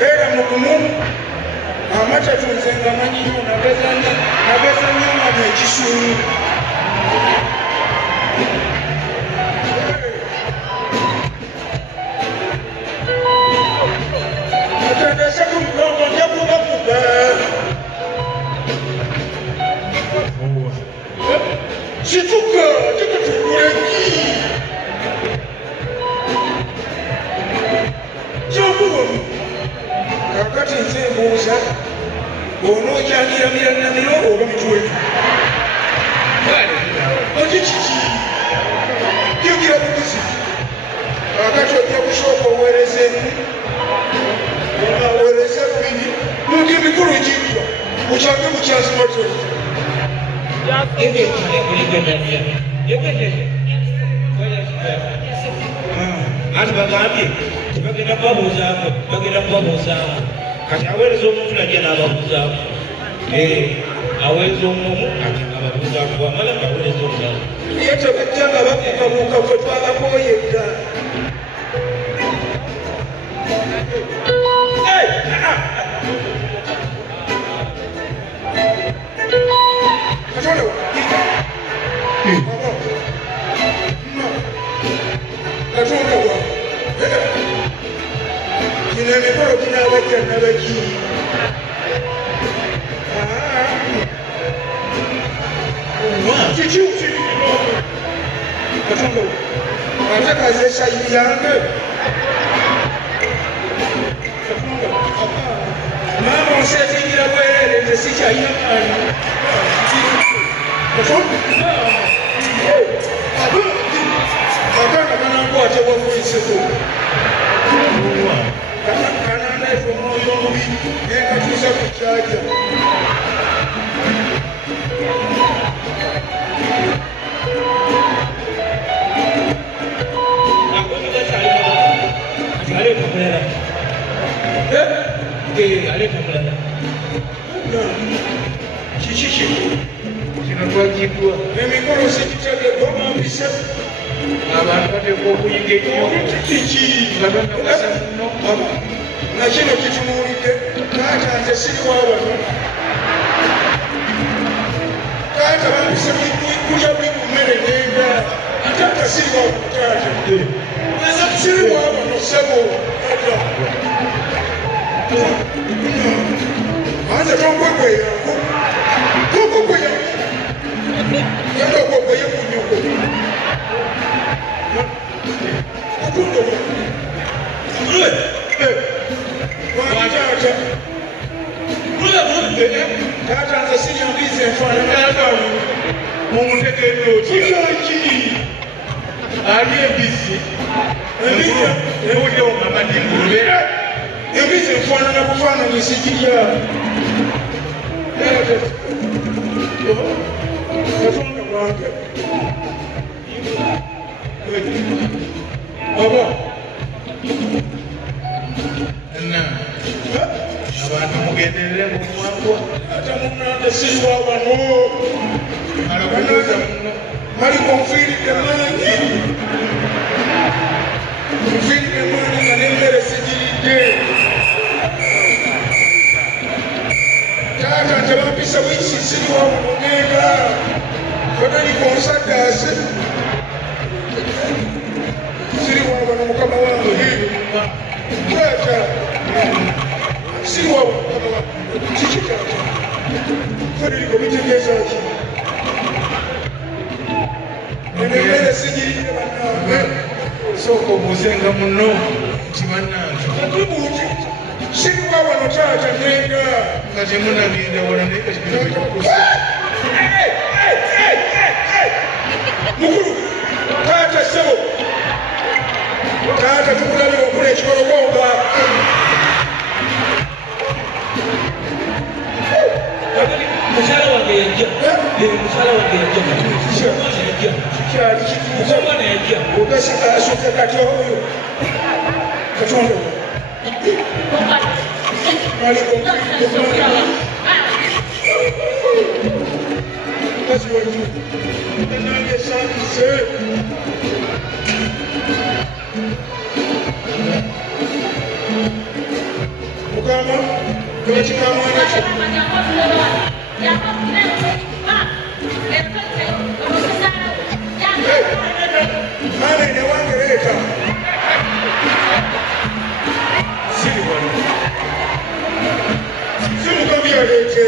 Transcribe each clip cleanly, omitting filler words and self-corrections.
era mugumu amatatu nze nga manyiyo nagazanya mwana ekisuulu atendesatu mugongo nja kubakuba situka tikutukuleki kyokubomu kakati nze mbuuza onoojangiramira namiro oba mituwetu oki kiki kyugira buguzi kakati ojja kusooka oweerezemu oweereze bubiri nti emikulu gibyo mukyange mukyazimate ati bagambye tebagenda kubabuuzaamu bagenda kubabuuzaamu kati aweereza omuntu najja n'ababuuzaamu aweereza omumu ati ababuuzaamu bwamala ngaaweereza omulala naye tebajja nga bakukabuuka ffe twabakooyedda katonda wa kino emikolo ginaabajja nabaki kiki katonda wa ate kaze sayi yange maama onseetingira bwerere nze sikyalina maani akana kanankwate wafuyiseko kanandaefe omwoyo omubi nekatuusa ku kyaja kiki kino twagibwa emikolo sikitegedwa mampise abantu bateekwa okuyiga ennyo kiki katonda muno na kino kitunuulidde taata nze siriwa wano taata bampise kulya buli ku mmere ngenda taata siriwa wano taata siriwa wano sebo anze tonkwekweyanko tonkwekweyanko yanda okwekweye ku nyoko okundoba wataata taata nze sirya mbizi enfaananaagamu mumutekedde otyaki ali embizi ewuddewo ngamadingulube embizi enfaanana bufaananyi sigirya katonda wange aba abantu mugenderere mumwangwa ate munange siriwa wano maliko nfiiridde mangi nfiiridde mangi nga n'emmere sigiridde taata nte bampisa wiisi siriwa wano ngenda bataliko nsaddaase siriwa wano mukama wange taata siriwa wano mukama wange kiki taata fadiliko bitegeezaki emmere sigiridde bannange sooka obuuzenga muno nti bannange atubuuti siriwa wano taata ngenda nga temunagenda wala naye mukulu taata ssebo taata tukulabira okula ekikolobomba mukyala wange yajja mukyala wange yajja kyali kituuza omwana yajja ogasikaasuke kati oyo katonda maliko mukazi watu nange sandize kama nakyo mwana ne wange leeta siri wano si mukabi aleete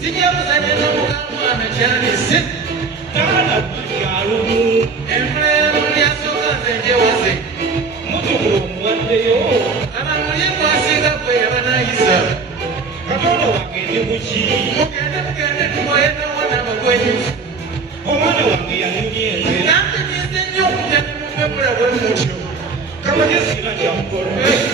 Sijamzanya na mukama na chani sit. Tala majaru mukolo